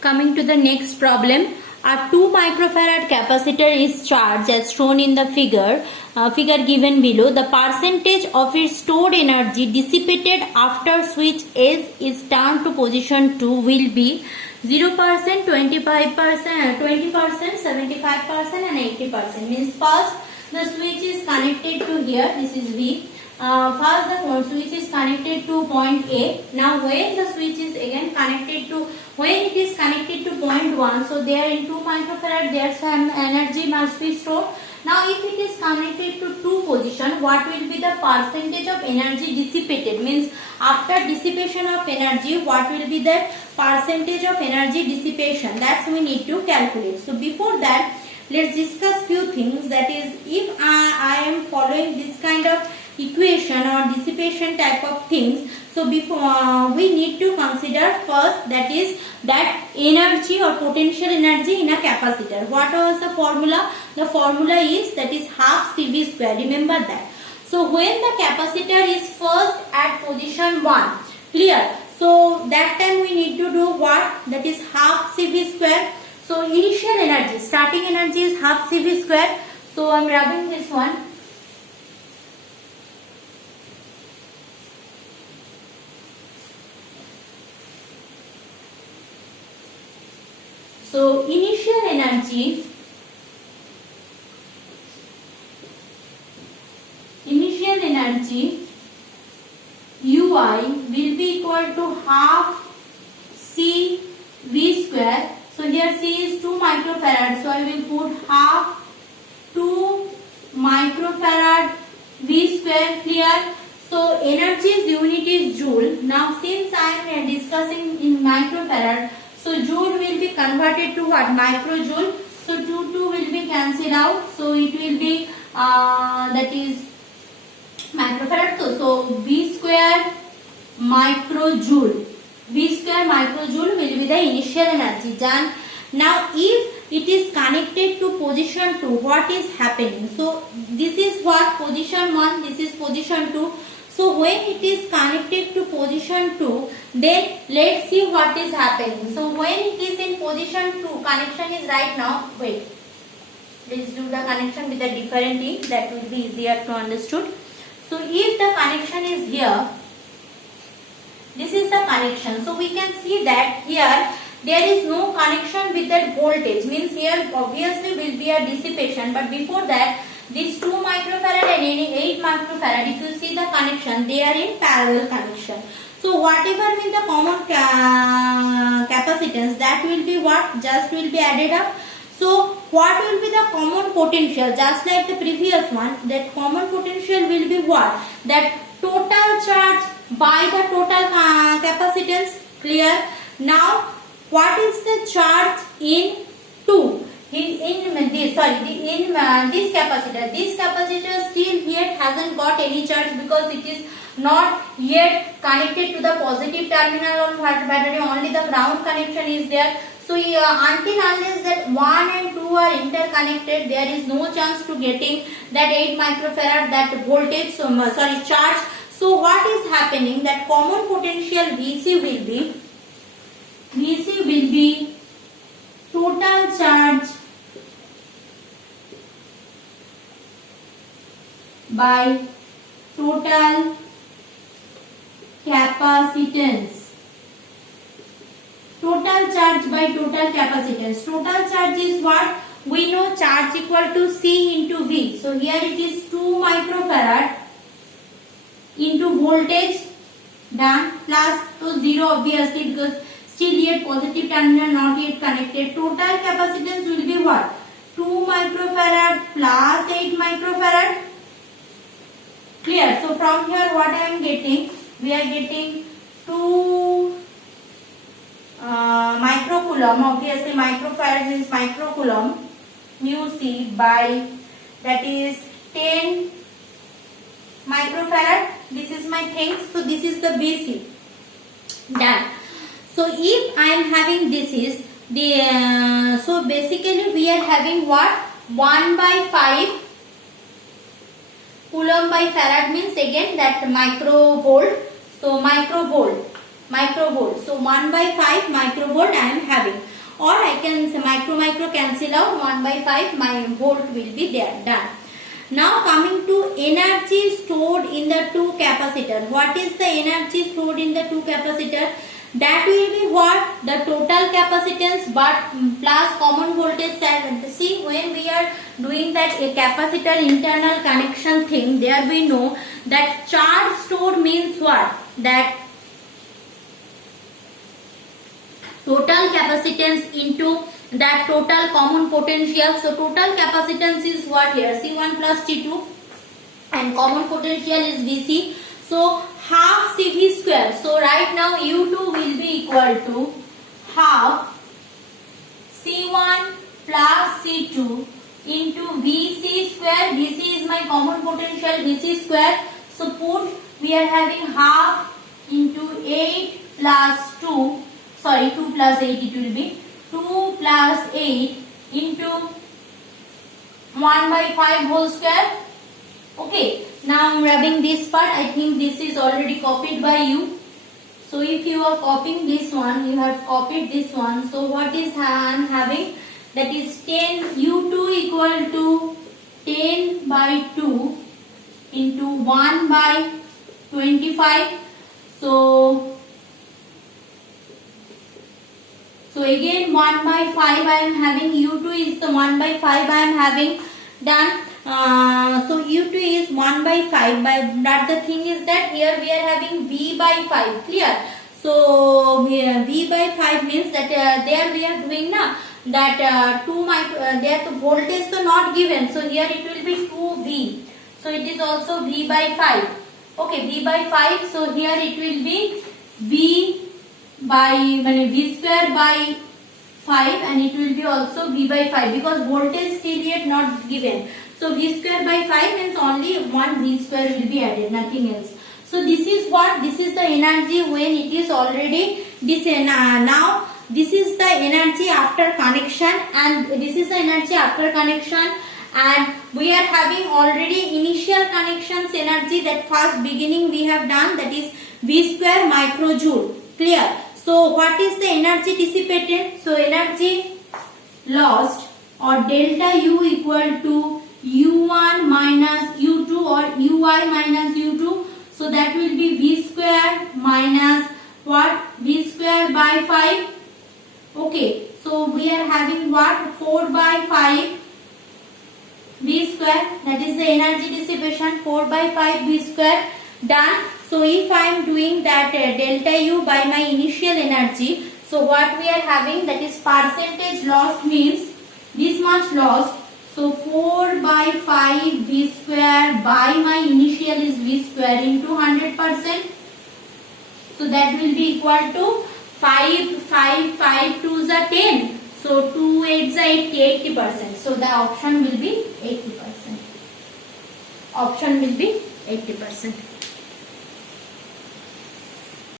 Coming to the next problem, a 2 microfarad capacitor is charged as shown in the figure given below. The percentage of its stored energy dissipated after switch S is turned to position 2 will be 0%, 25%, 20%, 75% and 80%. Means first the switch is connected to here, this is V. First the switch is connected to point A. Now when the switch is again connected to, when it is connected to point 1, so there in 2 microfarad there some energy must be stored. Now if it is connected to 2 position, what will be the percentage of energy dissipated? Means after dissipation of energy, what will be the percentage of energy dissipation? That's we need to calculate. So before that, let's discuss few things. That is, if I am following this kind of equation or dissipation type of things, so before we need to consider first, that is that energy or potential energy in a capacitor. What was the formula? The formula is that is half CV square. Remember that. So when the capacitor is first at position 1, clear? So that time we need to do what? That is half CV square. So initial energy, starting energy is half CV square. So I am rubbing this one. So initial energy UI will be equal to half C V square. So here C is 2 microfarad. So I will put half 2 microfarad V square. Clear? So energy's unit is joule. Now since I am discussing in microfarad, so joule will be converted to what? Microjoule. So 2 will be cancelled out. So it will be that is microfarad. So V square microjoule. V square microjoule will be the initial energy. Done. Now if it is connected to position 2, what is happening? So this is what? Position 1, this is position 2. So when it is connected to position 2, then let's see what is happening. So when it is in position 2, connection is right now. Wait, let's do the connection with a different thing, that will be easier to understood. So if the connection is here, this is the connection. So we can see that here there is no connection with that voltage. Means here obviously will be a dissipation. But before that, this 2 microfarad and 8 microfarad, if you see the connection, they are in parallel connection. So whatever will the common capacitance, that will be what? Just will be added up. So what will be the common potential? Just like the previous one, that common potential will be what? That total charge by the total capacitance. Clear? Now what is the charge in 2? This capacitor. This capacitor still yet hasn't got any charge because it is not yet connected to the positive terminal on battery. Only the ground connection is there. So until unless that 1 and 2 are interconnected, there is no chance to getting that 8 microfarad that voltage. So charge. So what is happening? That common potential VC will be total charge by total capacitance. Total charge by total capacitance. Total charge is what? We know charge equal to C into V. So here it is 2 microfarad into voltage, done, plus to 0 obviously because still yet positive terminal not yet connected. Total capacitance will be what? 2 microfarad plus 8 microfarad. Clear? So from here what I am getting? We are getting 2 microcoulomb. Obviously microfarad is microcoulomb. Mu C by that is 10 microfarad. This is my things. So this is the VC. Done. So if I am having this is the so basically we are having what? 1 by 5 coulomb by farad means again that microvolt. So microvolt. microvolt. So 1 by 5 microvolt I am having, or I can say micro cancel out, 1 by 5 my volt will be there. Done. Now coming to energy stored in the two capacitor. What is the energy stored in the two capacitor? That will be what? The total capacitance but plus common voltage. See, when we are doing that a capacitor internal connection thing, there we know that charge stored means what? That total capacitance into that total common potential. So total capacitance is what here? C1 plus T2, and common potential is Vc. So half Cv square. So right now U2 will be equal to half C1 plus C2 into Vc square. Vc is my common potential, Vc square. So put, we are having half into 8 plus 2, sorry 2 plus 8 it will be 2 plus 8 into 1 by 5 whole square. Okay, now I am rubbing this part. I think this is already copied by you. So if you are copying this one, you have copied this one. So what is I am having? That is 10 U2 equal to 10 by 2 into 1 by 25. So again 1 by 5 I am having. U2 is the 1 by 5 I am having. Done. So U2 is 1 by 5, but the thing is that here we are having V by 5. Clear? So V by 5 means that there we are doing now that there the voltage is not given. So here it will be 2V. So it is also V by 5. Okay, V by 5. So here it will be V by V square by 5, and it will be also V by 5 because voltage still yet not given. So V square by 5 means only one V square will be added, nothing else. So this is what? This is the energy when it is already this. Now this is the energy after connection, and this is the energy after connection, and we are having already initial connections energy, that first beginning we have done, that is V square microjoule. Clear? So what is the energy dissipated? So energy lost, or delta U equal to U1 minus U2 or Ui minus U2. So that will be V square minus what? V square by 5. Okay. So we are having what? 4 by 5 V square. That is the energy dissipation. 4 by 5 V square. Done. So if I am doing that delta U by my initial energy, so what we are having, that is percentage loss means this much lost. So 4 by 5 V square by my initial is V square into 100%. So that will be equal to 5 2s are 10. So 2 8s are 80%. So the option will be 80%. Option will be 80%.